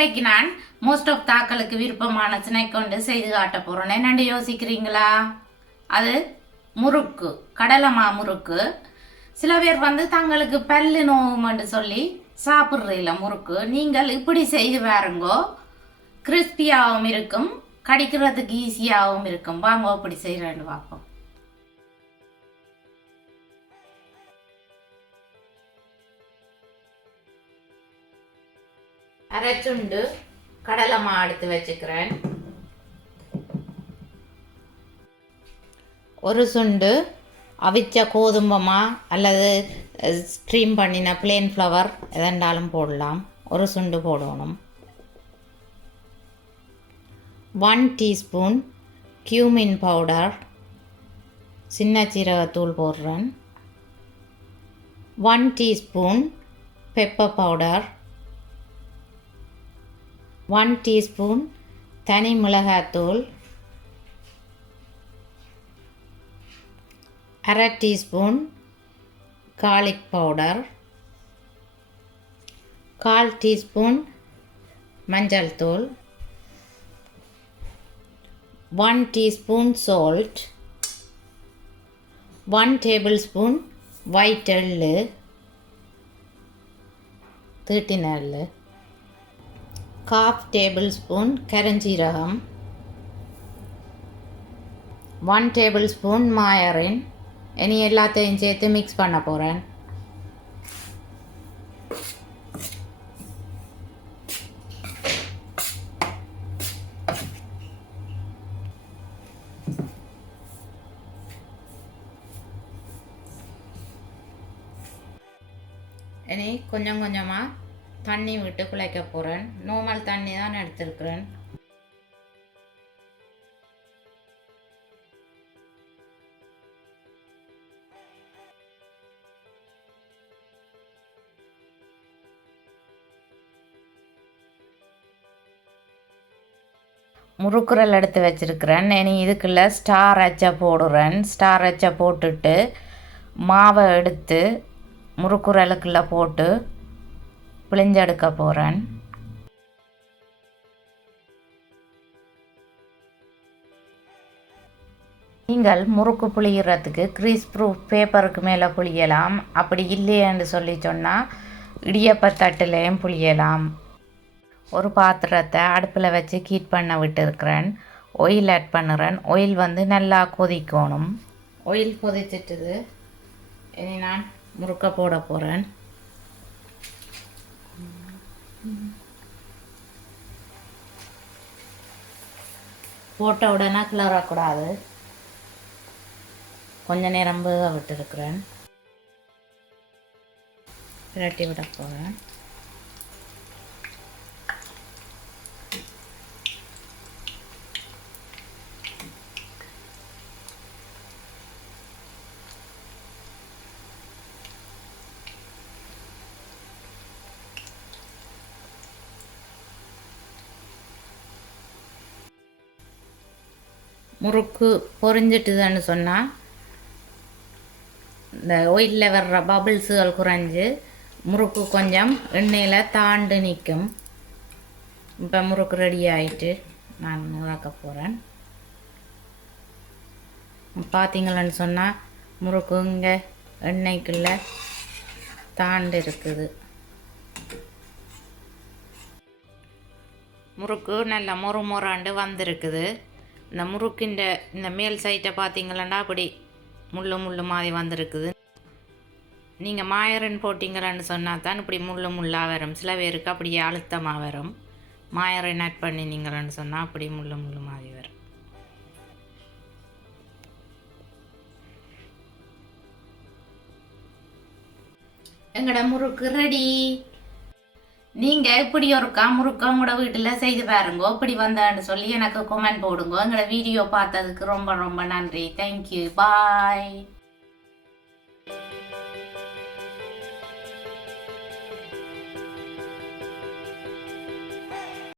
இன்றைக்கு நான் most of தாக்களுக்கு விருப்பமான ஸ்நாக் கொண்டு செய்து காட்ட போகிறேன். என்னென்னு யோசிக்கிறீங்களா? அது முறுக்கு, கடலைமா முறுக்கு. சில பேர் தங்களுக்கு பல்லு நோவுமென்று சொல்லி சாப்பிட்றீங்கள முறுக்கு. நீங்கள் இப்படி செய்து பாருங்கோ, கிறிஸ்பியாகவும் இருக்கும், கடிக்கிறதுக்கு ஈஸியாகவும் இருக்கும். வாங்க இப்படி செய்கிறேன்னு பார்ப்போம். அரை சுண்டு கடலைமா எடுத்து வச்சுக்கிறேன். ஒரு சுண்டு அவிச்ச கோதும்பமா அல்லது ஸ்ட்ரீம் பண்ணின பிளேன் ஃப்ளவர் எதெண்டாலும் போடலாம். ஒரு சுண்டு போடணும். 1 டீஸ்பூன் கியூமின் பவுடர், சின்ன சீரகத்தூள் போடுறேன். 1 டீஸ்பூன் பெப்பர் பவுடர், 1 டீஸ்பூன் தனி மிளகாத்தூள், அரை டீஸ்பூன் garlic பவுடர், 1/4 டீஸ்பூன் மஞ்சள் தூள், 1 டீஸ்பூன் salt, 1 டேபிள்ஸ்பூன் ஒயிட் எள்ளு, தீட்டின எள்ளு, 1/2 டேபிள்ஸ்பூன் கருஞ்சீரகம், 1 டேபிள்ஸ்பூன் மாயரின். இனி எல்லாத்தையும் சேர்த்து மிக்ஸ் பண்ண போகிறேன். இனி கொஞ்சம் கொஞ்சமாக தண்ணி விட்டு குழைக்க போகிறேன். நார்மல் தண்ணி தான் எடுத்துருக்கிறேன். முறுக்குரல் எடுத்து வச்சுருக்கிறேன். இனி இதுக்குள்ள ஸ்டார் அச்சை போடுறேன். ஸ்டார் அச்சை போட்டுட்டு மாவை எடுத்து முறுக்குரலுக்குள்ளே போட்டு பிழிஞ்செடுக்க போகிறேன். நீங்கள் முறுக்கு புளியறதுக்கு க்ரீஸ் ப்ரூஃப் பேப்பருக்கு மேலே புளியலாம். அப்படி இல்லையென்று சொல்லி சொன்னால் இடியப்பத்தட்டுலேயும் புளியலாம். ஒரு பாத்திரத்தை அடுப்பில் வச்சு ஹீட் பண்ண விட்டுருக்கிறேன். ஆயில் ஆட் பண்ணுறேன். ஆயில் நல்லா கொதிக்கணும். ஆயில் கொதிச்சிட்டுது. இனி நான் முறுக்க போட போகிறேன். போட்ட உடனே கிளறக்கூடாது. கொஞ்ச நேரம் வேக விட்டுருக்கிறேன். பிரட்டி விட போகிறேன். முறுக்கு பொரிஞ்சிட்டுதுன்னு சொன்னால் இந்த ஆயிலில் வர்ற பபிள்ஸுகள் குறைஞ்சி முறுக்கு கொஞ்சம் எண்ணெயில் தாண்டு நிற்கும். இப்போ முறுக்கு ரெடி ஆகிட்டு நான் இறக்க போகிறேன். பார்த்தீங்களன்னு சொன்னால் முறுக்கு இங்கே எண்ணெய்க்குள்ளே தாண்டு இருக்குது. முறுக்கு நல்லா மொறாண்டு வந்திருக்குது. இந்த முறுக்கின்ற இந்த மேல் சைட்டை பார்த்தீங்களா அப்படி முள்ளு மாதிரி வந்திருக்குது. நீங்கள் மாயரன் போட்டிங்களன்னு சொன்னால் தான் இப்படி முள்ளாக வரும். சில பேருக்கு அப்படியே அழுத்தமாக வரும். மாயரன் ஆட் பண்ணினீங்களன்னு சொன்னால் அப்படி முள்ளு மாதிரி வரும். எங்களோட முறுக்கு ரெடி. நீங்கள் இப்படி ஒருக்கா முறுக்க உங்களோட வீட்டில் செய்து பாருங்க. இப்படி வந்தான்னு சொல்லி எனக்கு கமெண்ட் போடுங்க. எங்களோட வீடியோ பார்த்ததுக்கு ரொம்ப ரொம்ப நன்றி. தேங்க்யூ. பாய்.